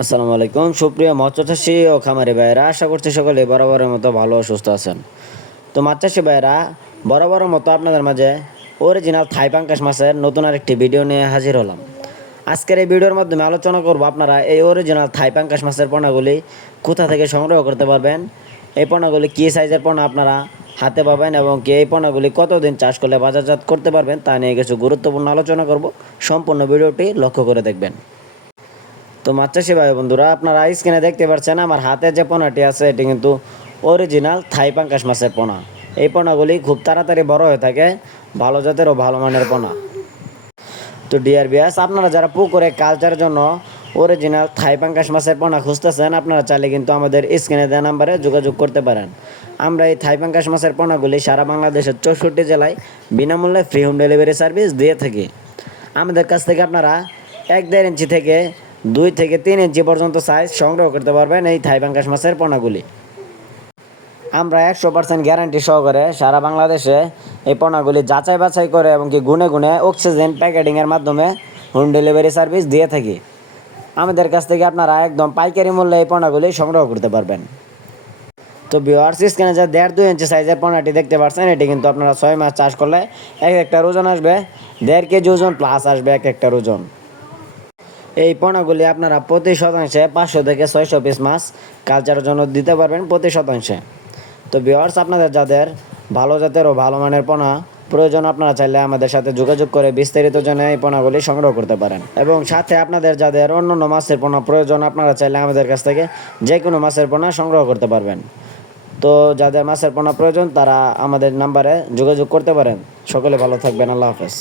আসসালামু আলাইকুম সুপ্রিয় মৎস্য চাষী ও খামারি ভাইয়েরা, আশা করছি সকলে বরাবরের মতো ভালো ও সুস্থ আছেন। তো মাছ চাষী ভাইয়েরা, বরাবরের মতো আপনাদের মাঝে অরিজিনাল থাই পাঙ্গাস মাছের নতুন আরেকটি ভিডিও নিয়ে হাজির হলাম। আজকের এই ভিডিওর মাধ্যমে আলোচনা করব আপনারা এই অরিজিনাল থাই পাঙ্গাস মাছের পোনাগুলি কোথা থেকে সংগ্রহ করতে পারবেন, এই পোনাগুলি কী সাইজের পোনা আপনারা হাতে পাবেন এবং কি এই পোনাগুলি কতদিন চাষ করলে বাজারজাত করতে পারবেন তা নিয়ে কিছু গুরুত্বপূর্ণ আলোচনা করব। সম্পূর্ণ ভিডিওটি লক্ষ্য করে দেখবেন। তো মাছ চাষি ভাই বন্ধুরা, আপনারা স্ক্রিনে দেখতে পাচ্ছেন আমার হাতে যে পোনাটি আছে এটি কিন্তু অরিজিনাল থাই পাঙ্গাস মাছের পোনা। এই পোনাগুলি খুব তাড়াতাড়ি বড় হয়ে থাকে, ভালো জাতের ও ভালো মানের পোনা। তো ডিয়ার বিয়াস, আপনারা যারা পুকুরে কালচারের জন্য অরিজিনাল থাই পাঙ্গাস মাছের পোনা খুঁজতেছেন, আপনারা চাইলে কিন্তু আমাদের স্ক্রিনে দেওয়া নাম্বারে যোগাযোগ করতে পারেন। আমরা এই থাই পাঙ্গাস মাছের পোনাগুলি সারা বাংলাদেশের 64 জেলায় বিনামূল্যে ফ্রি হোম ডেলিভারি সার্ভিস দিয়ে থাকি। আমাদের কাছ থেকে আপনারা 1-1.5 ইঞ্চি থেকে 2 থেকে 3 ইঞ্চি পর্যন্ত সাইজ সংগ্রহ করতে পারবেন এই থাই পাঙ্গাস মাছের পোনাগুলি। আমরা 100% গ্যারান্টি সহকারে সারা বাংলাদেশে এই পোনাগুলি যাচাই বাছাই করে এবং কি গুনে গুনে অক্সিজেন প্যাকেটিংয়ের মাধ্যমে হোম ডেলিভারি সার্ভিস দিয়ে থাকি। আমাদের কাছ থেকে আপনারা একদম পাইকারি মূল্যে এই পোনাগুলি সংগ্রহ করতে পারবেন। তো ভিউয়ার্স, স্ক্রিনে যে 1.5-2 ইঞ্চি সাইজের পোনাটি দেখতে পাচ্ছেন, এটি কিন্তু আপনারা 6 মাস চাষ করলে এক একটার ওজন আসবে 1.5 কেজি ওজন প্লাস আসবে এক একটার ওজন। এই পোনাগুলি আপনারা প্রতি শতাংশে 500 থেকে 600 পিস মাছ কালচারের জন্য দিতে পারবেন প্রতি শতাংশে। তো ভিউয়ার্স, আপনাদের যাদের ভালো জাতের ও ভালো মানের পোনা প্রয়োজন, আপনারা চাইলে আমাদের সাথে যোগাযোগ করে বিস্তারিত জেনে এই পোনাগুলি সংগ্রহ করতে পারেন। এবং সাথে আপনাদের যাদের অন্যান্য মাছের পোনা প্রয়োজন, আপনারা চাইলে আমাদের কাছ থেকে যে কোনো মাছের পোনা সংগ্রহ করতে পারবেন। তো যাদের মাছের পোনা প্রয়োজন তারা আমাদের নাম্বারে যোগাযোগ করতে পারেন। সকলে ভালো থাকবেন। আল্লাহ হাফেজ।